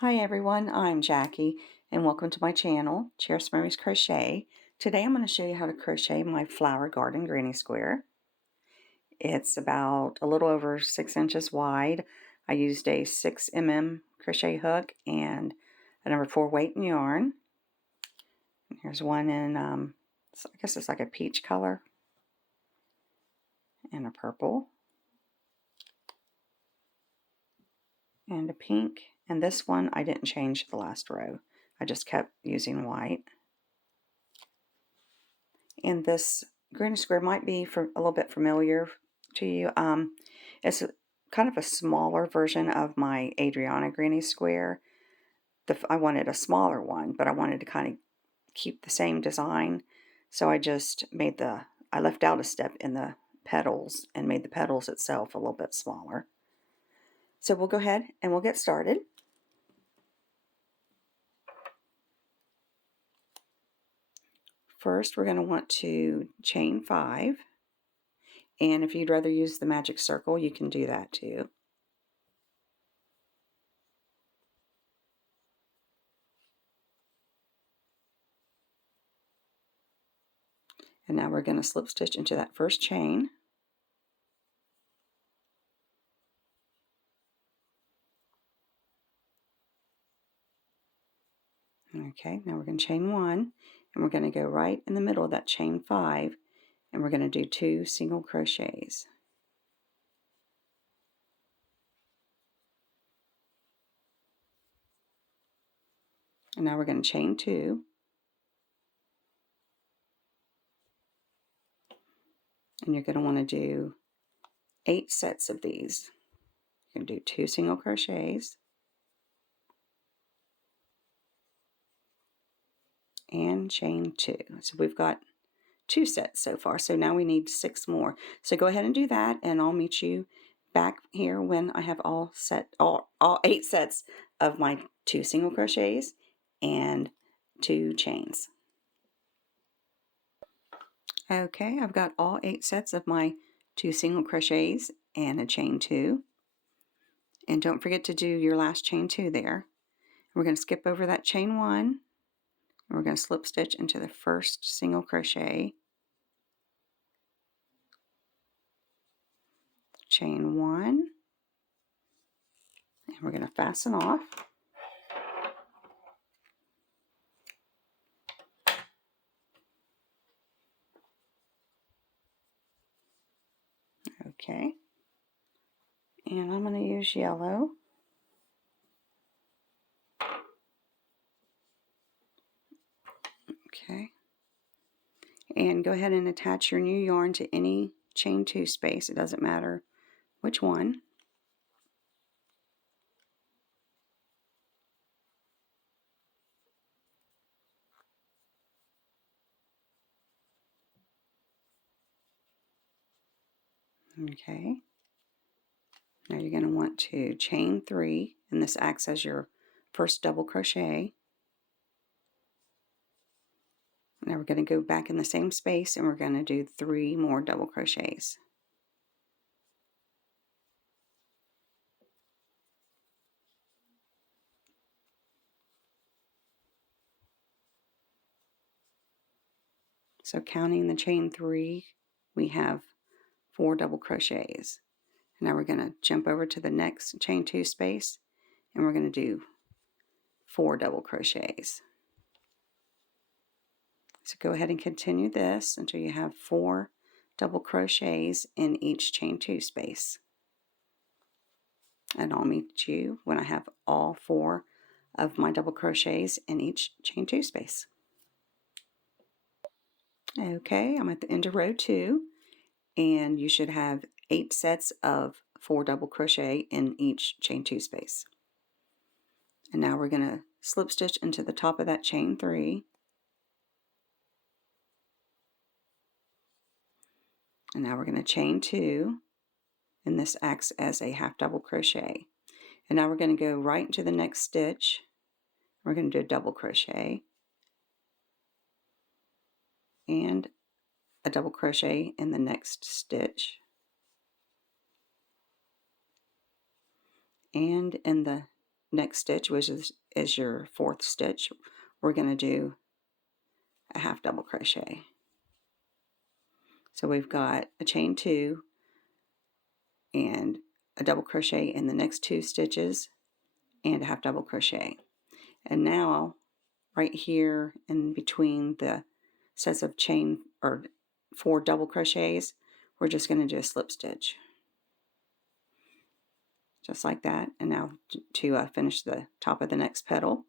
Hi everyone, I'm Jackie and welcome to my channel, Cheers Mary's Crochet. Today I'm going to show you how to crochet my flower garden granny square. It's about a little over 6 inches wide. I used a 6mm crochet hook and a number 4 weight in yarn. Here's one in, I guess it's like a peach color and a purple and a pink. And this one I didn't change the last row. I just kept using white. And this granny square might be a little bit familiar to you. It's kind of a smaller version of my Adriana granny square. I wanted a smaller one, but I wanted to kind of keep the same design. So I just I left out a step in the petals and made the petals itself a little bit smaller. So we'll go ahead and we'll get started. First, we're going to want to chain 5. And if you'd rather use the magic circle, you can do that too. And now we're going to slip stitch into that first chain. Okay, now we're going to chain 1, and we're going to go right in the middle of that chain 5, and we're going to do 2 single crochets. And now we're going to chain 2. And you're going to want to do 8 sets of these. You're going to do 2 single crochets and chain 2. So we've got 2 sets so far, so now we need 6 more. So go ahead and do that, and I'll meet you back here when I have all 8 sets of my 2 single crochets and 2 chains. Okay, I've got all 8 sets of my 2 single crochets and a chain 2. And don't forget to do your last chain 2 there. We're going to skip over that chain 1, and we're going to slip stitch into the first single crochet, chain 1, and we're going to fasten off. Okay, and I'm going to use yellow. Okay, and go ahead and attach your new yarn to any chain 2 space. It doesn't matter which one. Okay, now you're going to want to chain 3, and this acts as your first double crochet. Now we're going to go back in the same space, and we're going to do 3 more double crochets. So counting the chain 3, we have 4 double crochets. Now we're going to jump over to the next chain 2 space, and we're going to do 4 double crochets. So go ahead and continue this until you have 4 double crochets in each chain 2 space. And I'll meet you when I have all 4 of my double crochets in each chain 2 space. Okay, I'm at the end of row 2, and you should have 8 sets of 4 double crochet in each chain 2 space. And now we're going to slip stitch into the top of that chain 3. And now we're going to chain 2, and this acts as a half double crochet. And now we're going to go right into the next stitch. We're going to do a double crochet and a double crochet in the next stitch, and in the next stitch, which is your fourth stitch, we're going to do a half double crochet. So we've got a chain 2 and a double crochet in the next 2 stitches and a half double crochet. And now right here in between the sets of chain or 4 double crochets, we're just going to do a slip stitch. Just like that. And now to finish the top of the next petal,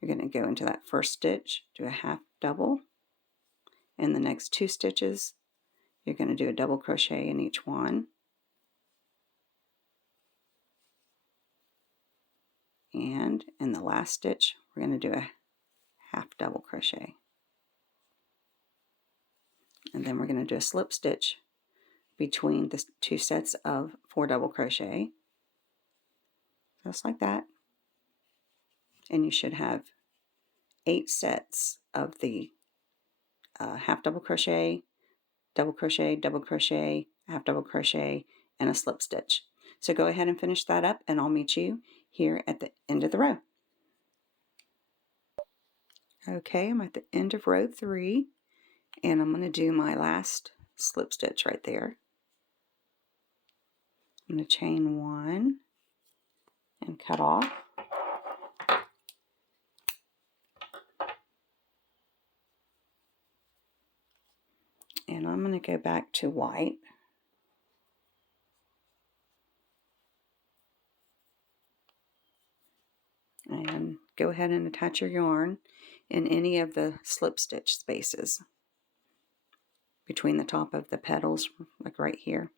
you're going to go into that first stitch, do a half double. In the next 2 stitches, you're going to do a double crochet in each one. And in the last stitch, we're going to do a half double crochet. And then we're going to do a slip stitch between the 2 sets of 4 double crochet. Just like that. And you should have 8 sets of the half double crochet, double crochet, double crochet, half double crochet, and a slip stitch. So go ahead and finish that up, and I'll meet you here at the end of the row. Okay, I'm at the end of row 3, and I'm going to do my last slip stitch right there. I'm going to chain 1 and cut off. And I'm going to go back to white. And go ahead and attach your yarn in any of the slip stitch spaces between the top of the petals, like right here.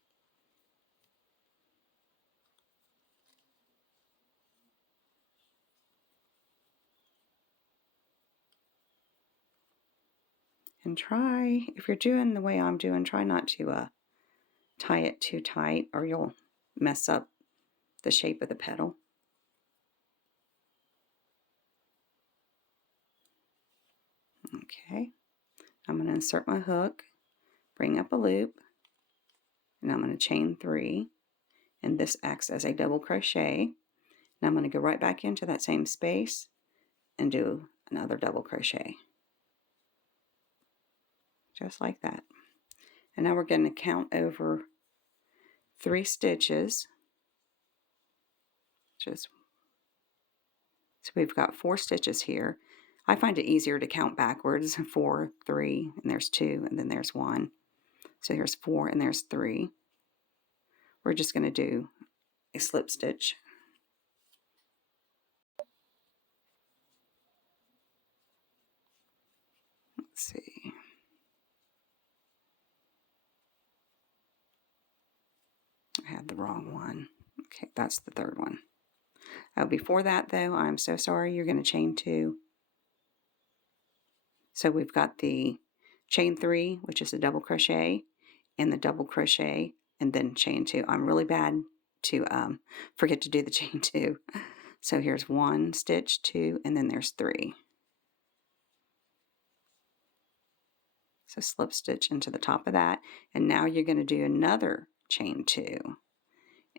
And try, if you're doing the way I'm doing, try not to tie it too tight or you'll mess up the shape of the petal. Okay, I'm going to insert my hook, bring up a loop, and I'm going to chain 3, and this acts as a double crochet. Now I'm going to go right back into that same space and do another double crochet. Just like that. And now we're going to count over 3 stitches. So we've got 4 stitches here. I find it easier to count backwards. 4, 3, and there's 2, and then there's 1. So here's 4 and there's 3. We're just going to do a slip stitch. Let's see. I had the wrong one. Okay, that's the 3rd one. Oh, before that though, I'm so sorry, you're going to chain 2. So we've got the chain 3, which is a double crochet, and the double crochet, and then chain 2. I'm really bad to forget to do the chain 2. So here's 1 stitch, 2, and then there's 3. So slip stitch into the top of that, and now you're going to do another chain 2.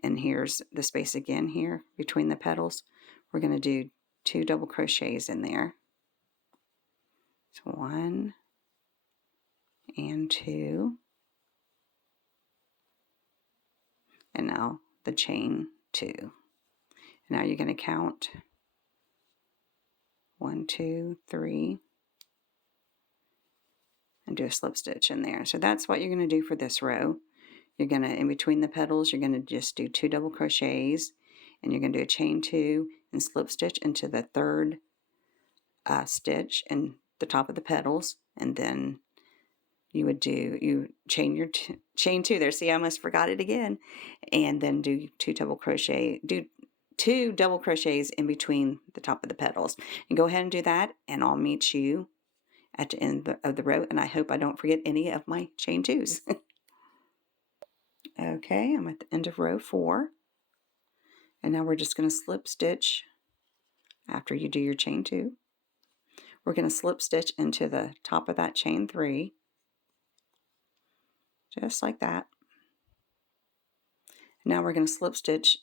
And here's the space again here between the petals. We're going to do 2 double crochets in there. So 1 and 2. And now the chain 2. And now you're going to count 1, 2, 3, and do a slip stitch in there. So that's what you're going to do for this row. You're going to, in between the petals, you're going to just do 2 double crochets, and you're going to do a chain 2 and slip stitch into the 3rd stitch in the top of the petals, and then you would chain your chain 2 there. See, I almost forgot it again. And then do 2 double crochets in between the top of the petals. And go ahead and do that, and I'll meet you at the end of the row, and I hope I don't forget any of my chain 2s. Okay, I'm at the end of row 4, and now we're just going to slip stitch after you do your chain 2. We're going to slip stitch into the top of that chain 3, just like that. Now we're going to slip stitch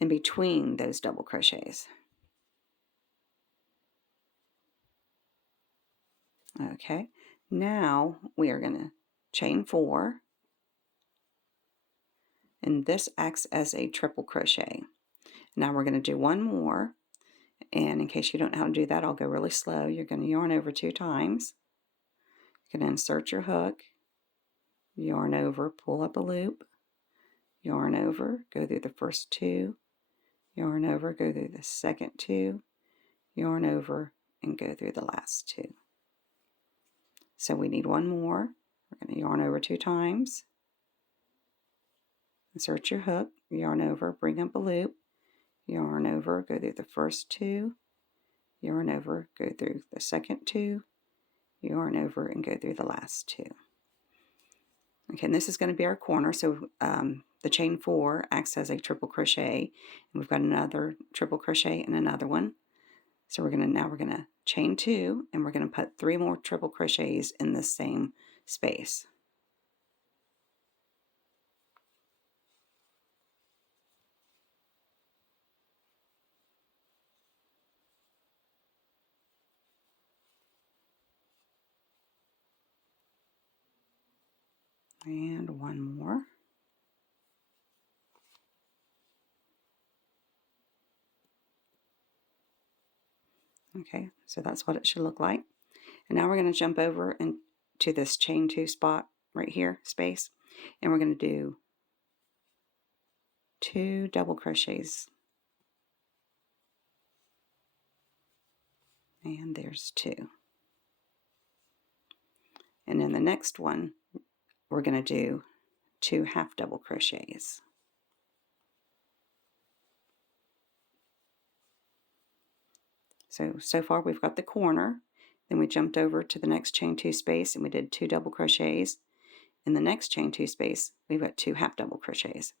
in between those double crochets. Okay, now we are going to chain 4, and this acts as a triple crochet. Now we're going to do one more, and in case you don't know how to do that, I'll go really slow. You're going to yarn over 2 times. You're going to insert your hook, yarn over, pull up a loop, yarn over, go through the first 2, yarn over, go through the second 2, yarn over, and go through the last 2. So we need one more. We're going to yarn over 2 times, insert your hook, yarn over, bring up a loop, yarn over, go through the first 2, yarn over, go through the second 2, yarn over, and go through the last 2. Okay, and this is going to be our corner, so the chain 4 acts as a triple crochet, and we've got another triple crochet and another one. So we're going to chain 2, and we're going to put 3 more triple crochets in the same space. And one more. Okay, so that's what it should look like. And now we're going to jump over into this chain 2 spot right here, space, and we're going to do 2 double crochets. And there's 2. And in the next one, we're going to do 2 half double crochets. So far we've got the corner, then we jumped over to the next chain 2 space and we did 2 double crochets. In the next chain 2 space, we've got 2 half double crochets.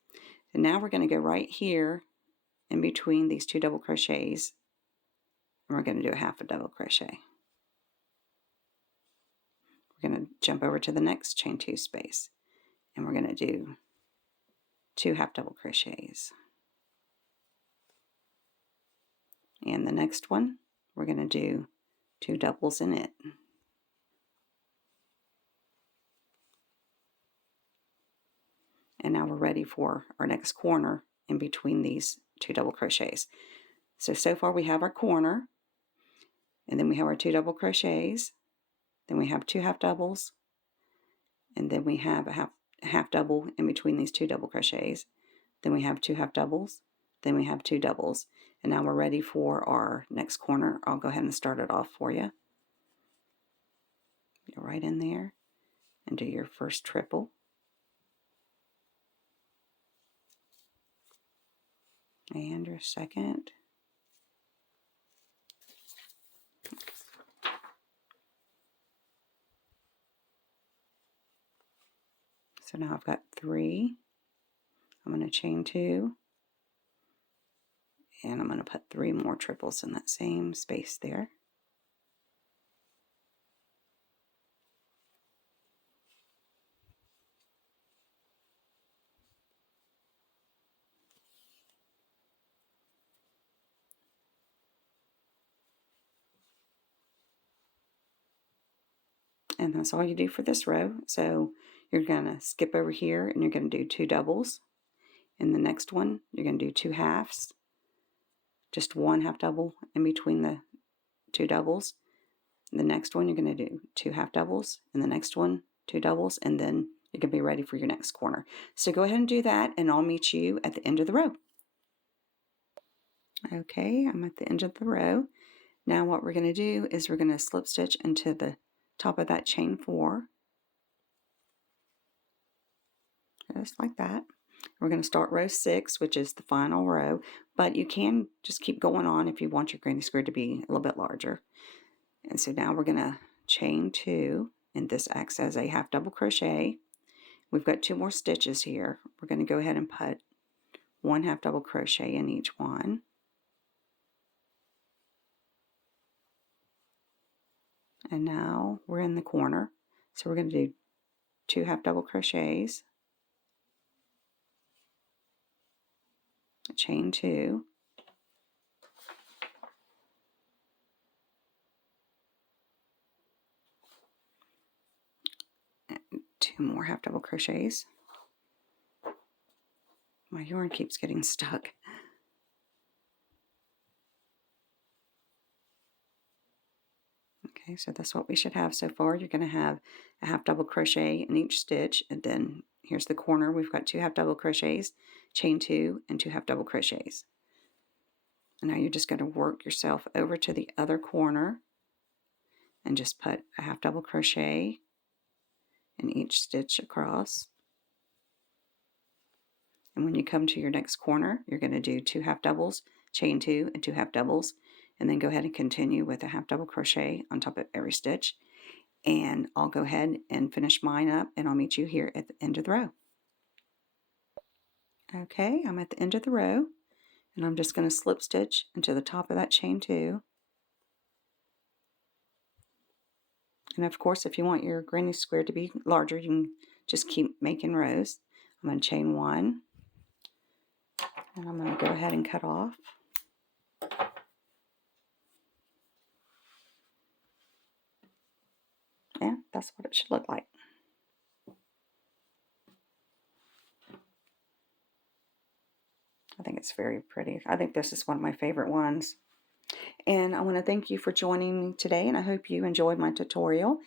And now we're going to go right here in between these 2 double crochets, and we're going to do a half a double crochet. We're going to jump over to the next chain 2 space, and we're going to do 2 half double crochets. And the next one, we're going to do 2 doubles in it. And now we're ready for our next corner in between these 2 double crochets. So far we have our corner, and then we have our 2 double crochets, then we have 2 half doubles, and then we have a half double in between these 2 double crochets, then we have 2 half doubles, then we have 2 doubles, and now we're ready for our next corner. I'll go ahead and start it off for you. Go right in there and do your first triple, and your second, so now I've got 3. I'm going to chain 2, and I'm going to put 3 more triples in that same space there. And that's all you do for this row. So you're going to skip over here and you're going to do 2 doubles. In the next one, you're going to do 2 halves, just 1 half double in between the 2 doubles. The next one, you're going to do 2 half doubles, and the next one, 2 doubles, and then you can be ready for your next corner. So go ahead and do that, and I'll meet you at the end of the row. Okay, I'm at the end of the row. Now what we're going to do is we're going to slip stitch into the top of that chain 4, just like that. We're going to start row 6, which is the final row, but you can just keep going on if you want your granny square to be a little bit larger. And so now we're going to chain 2, and this acts as a half double crochet. We've got 2 more stitches here. We're going to go ahead and put 1 half double crochet in each one. And now we're in the corner, so we're going to do 2 half double crochets, chain 2, and 2 more half double crochets. My yarn keeps getting stuck. Okay, so that's what we should have so far. You're going to have a half double crochet in each stitch, and then here's the corner. We've got 2 half double crochets, chain 2, and 2 half double crochets. And now you're just going to work yourself over to the other corner and just put a half double crochet in each stitch across. And when you come to your next corner, you're going to do 2 half doubles, chain 2, and 2 half doubles, and then go ahead and continue with a half double crochet on top of every stitch. And I'll go ahead and finish mine up, and I'll meet you here at the end of the row. Okay, I'm at the end of the row, and I'm just going to slip stitch into the top of that chain 2. And of course, if you want your granny square to be larger, you can just keep making rows. I'm going to chain 1, and I'm going to go ahead and cut off. Yeah, that's what it should look like. I think it's very pretty. I think this is one of my favorite ones. And I want to thank you for joining me today, and I hope you enjoyed my tutorial.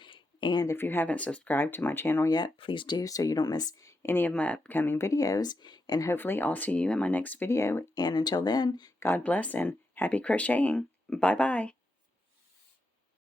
And if you haven't subscribed to my channel yet, please do so you don't miss any of my upcoming videos. And hopefully I'll see you in my next video. And until then, God bless and happy crocheting. Bye-bye.